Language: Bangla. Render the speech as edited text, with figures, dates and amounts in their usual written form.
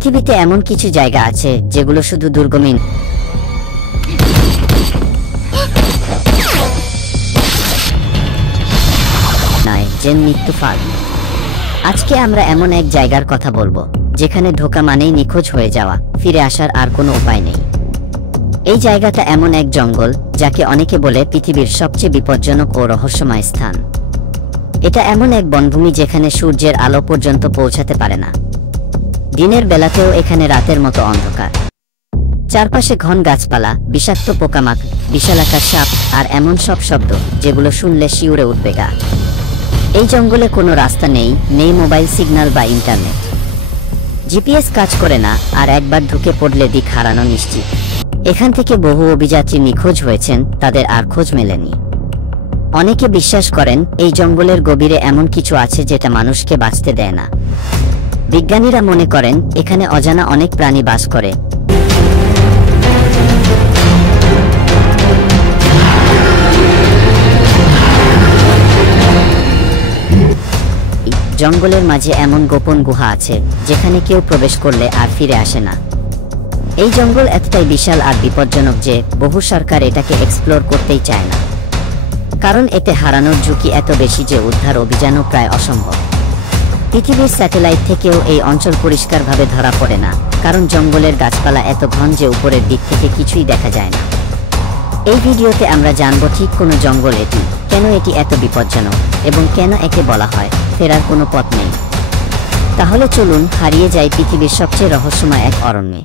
পৃথিবীতে এমন কিছু জায়গা আছে যেগুলো শুধু দুর্গমই নয়, যে মৃত্যু ফাঁদ। আজকে আমরা এমন এক জায়গার কথা বলবো যেখানে ঢোকা মানেই নিখোঁজ হয়ে যাওয়া, ফিরে আসার আর কোনো উপায় নেই। এই জায়গাটা এমন এক জঙ্গল যাকে অনেকে বলে পৃথিবীর সবচেয়ে বিপজ্জনক ও রহস্যময় স্থান। এটা এমন এক বনভূমি যেখানে সূর্যের আলো পর্যন্ত পৌঁছাতে পারে না। দিনের বেলাতেও এখানে রাতের মতো অন্ধকার। চারপাশে ঘন গাছপালা, বিষাক্ত পোকামাকড়, বিশালাকার সাপ আর এমন সব শব্দ যেগুলো শুনলে শিউরে উঠবে গা। এই জঙ্গলে কোনো রাস্তা নেই, নেই মোবাইল সিগন্যাল বা ইন্টারনেট। জিপিএস কাজ করে না, আর একবার ঢুকে পড়লে দিক হারানো নিশ্চিত। এখান থেকে বহু অভিযাত্রী নিখোঁজ হয়েছেন, তাদের আর খোঁজ মেলেনি। অনেকে বিশ্বাস করেন এই জঙ্গলের গভীরে এমন কিছু আছে যেটা মানুষকে বাঁচতে দেয় না। বিজ্ঞানীরা মনে করেন এখানে অজানা অনেক প্রাণী বাস করে। জঙ্গলের মাঝে এমন গোপন গুহা আছে যেখানে কেউ প্রবেশ করলে আর ফিরে আসে না। এই জঙ্গল এতটাই বিশাল আর বিপজ্জনক যে বহু সরকার এটাকে এক্সপ্লোর করতেই চায় না, কারণ এতে হারানোর ঝুঁকি এত বেশি যে উদ্ধার অভিযানও প্রায় অসম্ভব। পৃথিবীর স্যাটেলাইট থেকেও এই অঞ্চল পরিষ্কারভাবে ধরা পড়ে না, কারণ জঙ্গলের গাছপালা এত ঘন যে উপরের দিক থেকে কিছুই দেখা যায় না। এই ভিডিওতে আমরা জানব ঠিক কোন জঙ্গল এটি, কেন এটি এত বিপজ্জনক, এবং কেন একে বলা হয় ফেরার কোনো পথ নেই। তাহলে চলুন হারিয়ে যাই পৃথিবীর সবচেয়ে রহস্যময় এক অরণ্যে।